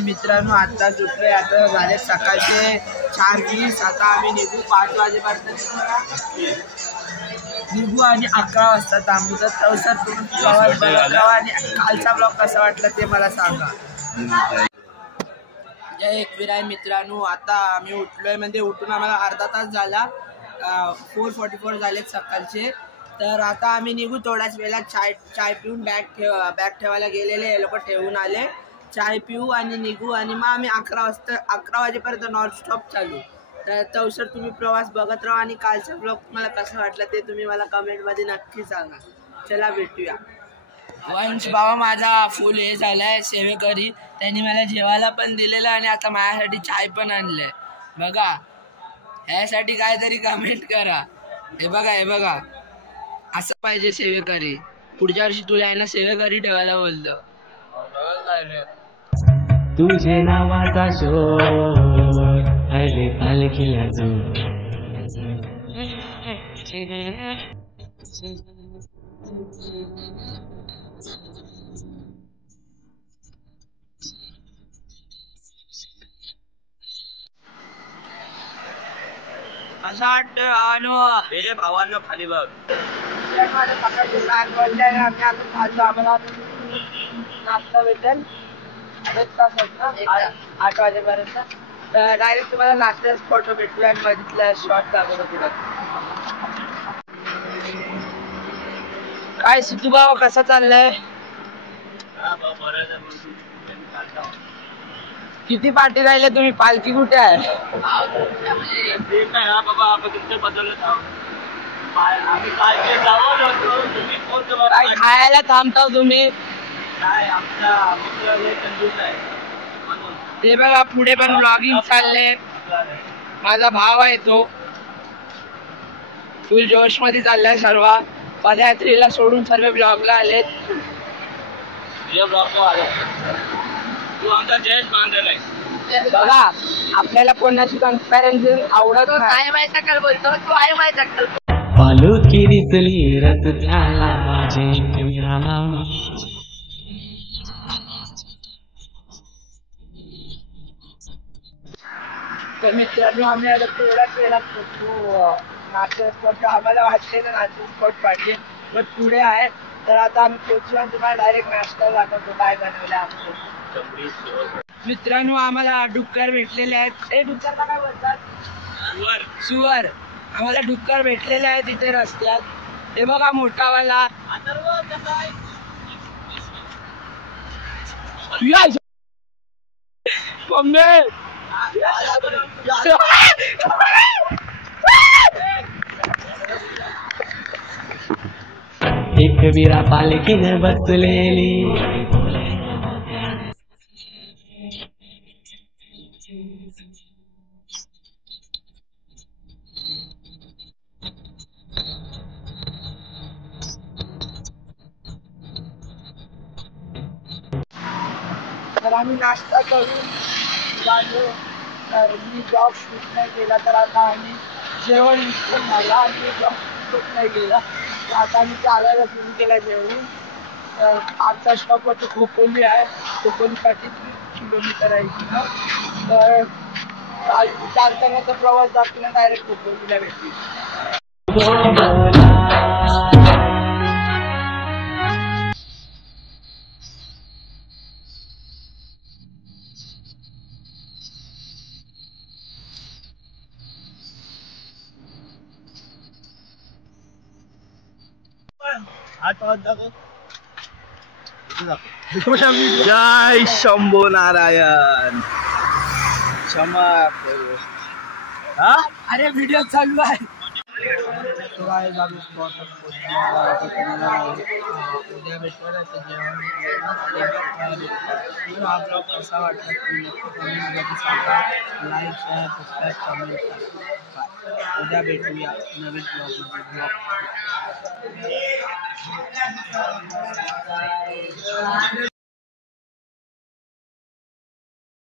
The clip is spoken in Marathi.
मित्रांनो आता सुटले, आता झाले सकाळचे 4:20. आता आम्ही निघू 5 वाजेपर्यंत निघू आणि 11 वाजता थांबू. तर तवसर तुम्ही प्रवास बघा आणि कालचा ब्लॉग कसा वाटला ते मला सांगा. जय एकवीर आहे मित्रांनो. आता आम्ही उठलोय, म्हणजे उठून आम्हाला अर्धा तास झाला. 4:44 झालेत सकाळचे. तर आता आम्ही निघू थोड्याच वेळात. चाय पिऊन बॅग ठेवायला गेलेले, हे लोक ठेवून आले. चाय पिऊ आणि निघू आणि मग आम्ही 11 वाजेपर्यंत नॉन स्टॉप चालू. तर तवसर तुम्ही प्रवास बघत राहा आणि कालचा ब्लॉग तुम्हाला कसं वाटलं ते तुम्ही मला कमेंटमध्ये नक्की सांगा. चला भेटूया. वंश बाबा माझा फुल हे झालाय सेवेकरी, त्यांनी मला जेवायला पण दिलेलं आणि आता माझ्यासाठी चाय पण आणलंय. बघा, ह्यासाठी काहीतरी कमेंट करा. हे बघा असं पाहिजे सेवेकरी. पुढच्या वर्षी तुला आहे ना सेवेकरी ठेवायला बोलतो. तुझे नावाचा शोर हले पालखीला जो असं वाटतं भावांनो खाली बघ. आम्हाला नाश्ता भेटेल 8 वाजेपर्यंत. तर डायरेक्ट तुम्हाला नाश्त्याच फोटो भेटू आणि बघितलं शॉर्ट दाखवतो पुढे. काय सिद्धू भाऊ कसं चाललंय? किती पार्टी राहिले तुम्ही? पालखी कुठे आहे? काय खायला थांबता तुम्ही? ते बघा पुढे पण ब्लॉगिंग चालले. माझा भाव आहे तो फुल जोश मध्ये चाललाय. सर्व पदयात्रेला सोडून सर्व ब्लॉगला आलेत. बघा आपल्याला कोणाची कम्पॅरिझन आवडत नाही. माहिती का बोलतो तू आहे माहिती का? पालखी दिसली रथ झाला माझे विराला. तर मित्रांनो आम्ही आता तेवढ्याच वेळात नाश्ता स्पॉट आम्हाला वाटले ना नाश्ता स्पॉट पाहिजे पण पुढे आहे. तर आता आम्ही पोहोचलो, तुम्हाला डायरेक्ट नाश्ता दाखवतो काय बनवलं आमचं. मित्रांनो आम्हाला डुक्कर भेटलेले आहेत. हे डुक्करला काय बोलतात? सुवर. आम्हाला डुक्कर भेटलेले आहेत इथे रस्त्यात. हे बघा मोठावाला. एक विरा पालखीने बसलेली. तर आम्ही नाश्ता करून जातो. तर मी जॉब शूट नाही केला, तर आता आम्ही जेवण विकून झाला आणि जॉब शूट नाही केला. तर आता आम्ही चालायला सुरू केला जेवण. तर आजचा स्टॉप होतो खोपोली आहे. खोपोलीसाठी 3 किलोमीटर आहे इथं. तर चालतानाचा प्रवास दाखवला डायरेक्ट खोपोलीला भेटली. जय शंभो नारायण. क्षमा करो. अरे व्हिडिओ चालू आहे. उद्या भेटूया जेवण. हा ब्लॉग कसा वाटला तुम्ही नक्की कमेंटमध्ये सांगा. लाईक शेअर सबस्क्राईब कमेंट करा. उद्या भेटूया नवीन ब्लॉग.